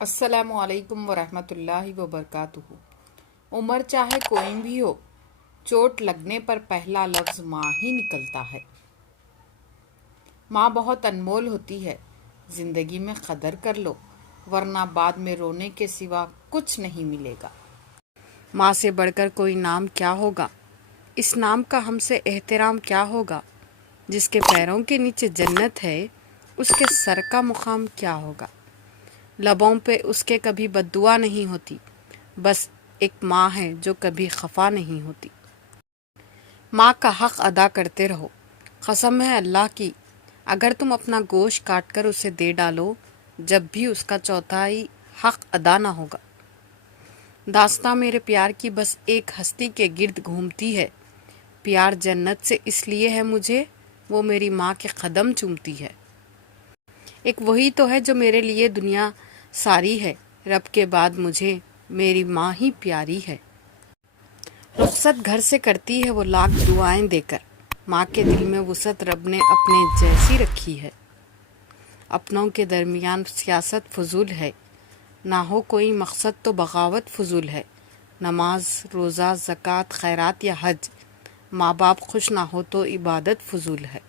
السلام علیکم ورحمۃ اللہ وبرکاتہ۔ عمر چاہے کوئی بھی ہو، چوٹ لگنے پر پہلا لفظ ماں ہی نکلتا ہے۔ ماں بہت انمول ہوتی ہے، زندگی میں قدر کر لو، ورنہ بعد میں رونے کے سوا کچھ نہیں ملے گا۔ ماں سے بڑھ کر کوئی نام کیا ہوگا، اس نام کا ہم سے احترام کیا ہوگا۔ جس کے پیروں کے نیچے جنت ہے، اس کے سر کا مقام کیا ہوگا۔ لبوں پہ اس کے کبھی بد دعا نہیں ہوتی، بس ایک ماں ہے جو کبھی خفا نہیں ہوتی۔ ماں کا حق ادا کرتے رہو، قسم ہے اللہ کی، اگر تم اپنا گوشت کاٹ کر اسے دے ڈالو، جب بھی اس کا چوتھائی حق ادا نہ ہوگا۔ داستاں میرے پیار کی بس ایک ہستی کے گرد گھومتی ہے، پیار جنت سے اس لیے ہے مجھے، وہ میری ماں کے قدم چومتی ہے۔ ایک وہی تو ہے جو میرے لیے دنیا ساری ہے، رب کے بعد مجھے میری ماں ہی پیاری ہے۔ رخصت گھر سے کرتی ہے وہ لاکھ دعائیں دے کر، ماں کے دل میں وسعت رب نے اپنے جیسی رکھی ہے۔ اپنوں کے درمیان سیاست فضول ہے، نہ ہو کوئی مقصد تو بغاوت فضول ہے۔ نماز، روزہ، زکوٰۃ، خیرات یا حج، ماں باپ خوش نہ ہو تو عبادت فضول ہے۔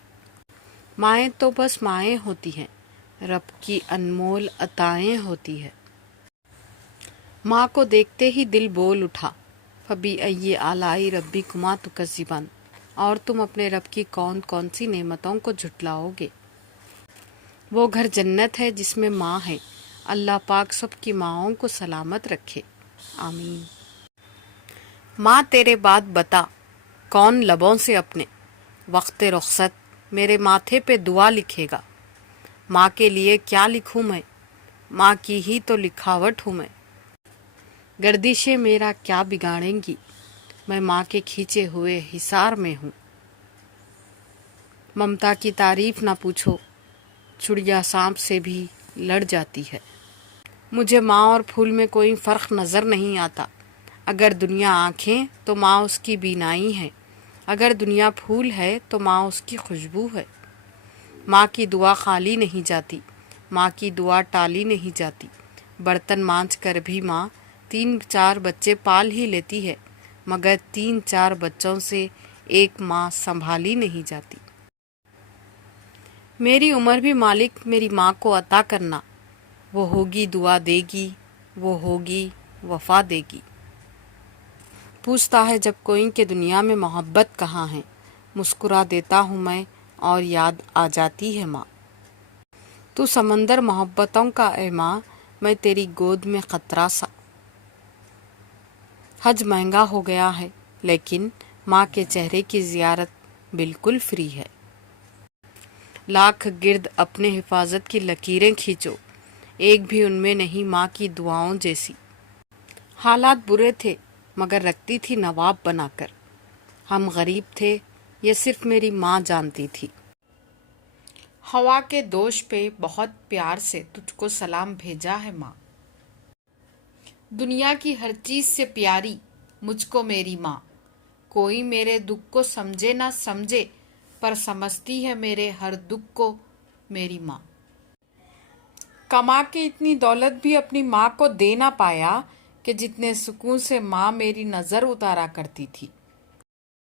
مائیں تو بس مائیں ہوتی ہیں، رب کی انمول عطائیں ہوتی ہے۔ ماں کو دیکھتے ہی دل بول اٹھا، فَبِأَيِّ آلَاءِ رَبِّكُمَا تُكَذِّبَانِ، اور تم اپنے رب کی کون کون سی نعمتوں کو جھٹلاؤ گے۔ وہ گھر جنت ہے جس میں ماں ہے، اللہ پاک سب کی ماؤں کو سلامت رکھے، آمین۔ ماں تیرے بعد بتا کون لبوں سے اپنے وقت رخصت میرے ماتھے پہ دعا لکھے گا۔ ماں کے لیے کیا لکھوں میں، ماں کی ہی تو لکھاوٹ ہوں میں۔ گردشیں میرا کیا بگاڑیں گی، میں ماں کے کھینچے ہوئے حصار میں ہوں۔ ممتا کی تعریف نہ پوچھو، چڑیا سانپ سے بھی لڑ جاتی ہے۔ مجھے ماں اور پھول میں کوئی فرق نظر نہیں آتا۔ اگر دنیا آنکھیں تو ماں اس کی بینائی ہے، اگر دنیا پھول ہے تو ماں اس کی خوشبو ہے۔ ماں کی دعا خالی نہیں جاتی، ماں کی دعا ٹالی نہیں جاتی۔ برتن مانجھ کر بھی ماں 3-4 بچے پال ہی لیتی ہے، مگر 3-4 بچوں سے ایک ماں سنبھالی نہیں جاتی۔ میری عمر بھی مالک میری ماں کو عطا کرنا، وہ ہوگی دعا دے گی، وہ ہوگی وفا دے گی۔ پوچھتا ہے جب کوئی کہ دنیا میں محبت کہاں ہے، مسکرا دیتا ہوں میں اور یاد آ جاتی ہے ماں۔ تو سمندر محبتوں کا اے ماں، میں تیری گود میں قطرہ سا۔ حج مہنگا ہو گیا ہے، لیکن ماں کے چہرے کی زیارت بالکل فری ہے۔ لاکھ گرد اپنے حفاظت کی لکیریں کھینچو، ایک بھی ان میں نہیں ماں کی دعاؤں جیسی۔ حالات برے تھے مگر رکھتی تھی نواب بنا کر، ہم غریب تھے یہ صرف میری ماں جانتی تھی۔ ہوا کے دوش پہ بہت پیار سے تجھ کو سلام بھیجا ہے ماں۔ دنیا کی ہر چیز سے پیاری مجھ کو میری ماں، کوئی میرے دکھ کو سمجھے نہ سمجھے پر سمجھتی ہے میرے ہر دکھ کو میری ماں۔ کما کے اتنی دولت بھی اپنی ماں کو دے نہ پایا کہ جتنے سکون سے ماں میری نظر اتارا کرتی تھی۔